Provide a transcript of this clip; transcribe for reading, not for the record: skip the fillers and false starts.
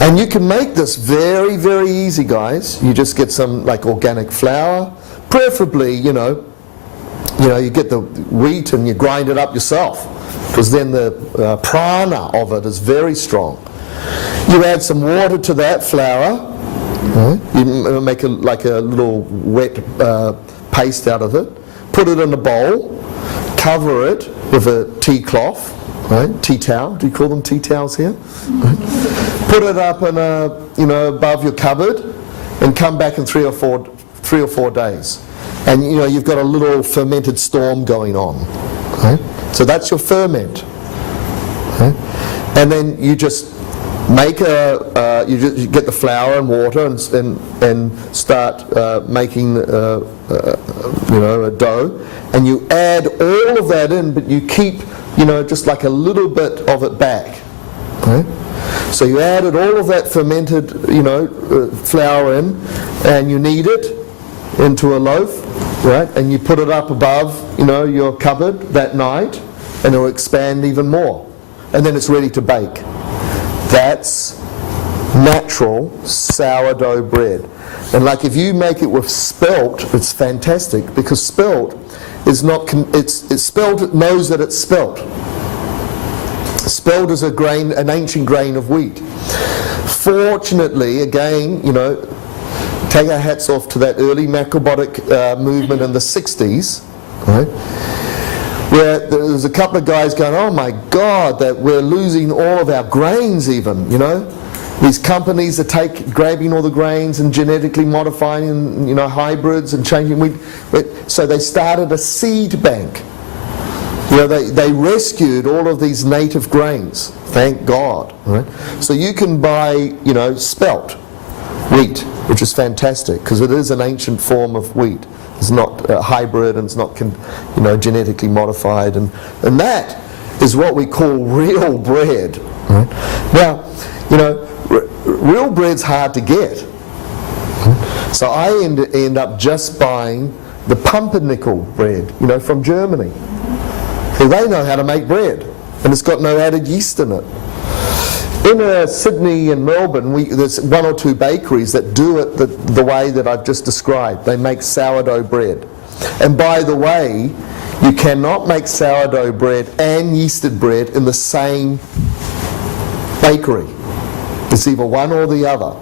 And you can make this very, very easy, guys. You just get some like organic flour, preferably, you get the wheat and you grind it up yourself, because then the prana of it is very strong. You add some water to that flour. Right? You make like a little wet paste out of it. Put it in a bowl. Cover it with a tea cloth. Right? Tea towel. Do you call them tea towels here? Right? Put it up in above your cupboard, and come back in 3 or 4 days, and you've got a little fermented storm going on. Right? So that's your ferment. Right? And then you just make you get the flour and water and start making a dough, and you add all of that in, but you keep just like a little bit of it back. Right? So you added all of that fermented flour in, and you knead it into a loaf, right? And you put it up above your cupboard that night, and it'll expand even more, and then it's ready to bake. That's natural sourdough bread. And like if you make it with spelt, it's fantastic, because spelt is not, it's spelt, it knows that it's spelt. Spelt is a grain, an ancient grain of wheat. Fortunately, again, take our hats off to that early macrobiotic movement in the 60s, right? Where there was a couple of guys going, oh my God, that we're losing all of our grains even, These companies are grabbing all the grains and genetically modifying, hybrids and changing wheat. So they started a seed bank. They rescued all of these native grains, thank God. Right? So you can buy, spelt wheat, which is fantastic, because it is an ancient form of wheat. It's not hybrid, and it's not genetically modified, and that is what we call real bread. Right? Now, real bread's hard to get, so I end up just buying the pumpernickel bread, from Germany. So they know how to make bread, and it's got no added yeast in it. In Sydney and Melbourne, there's 1 or 2 bakeries that do it the way that I've just described. They make sourdough bread. And by the way, you cannot make sourdough bread and yeasted bread in the same bakery. It's either one or the other.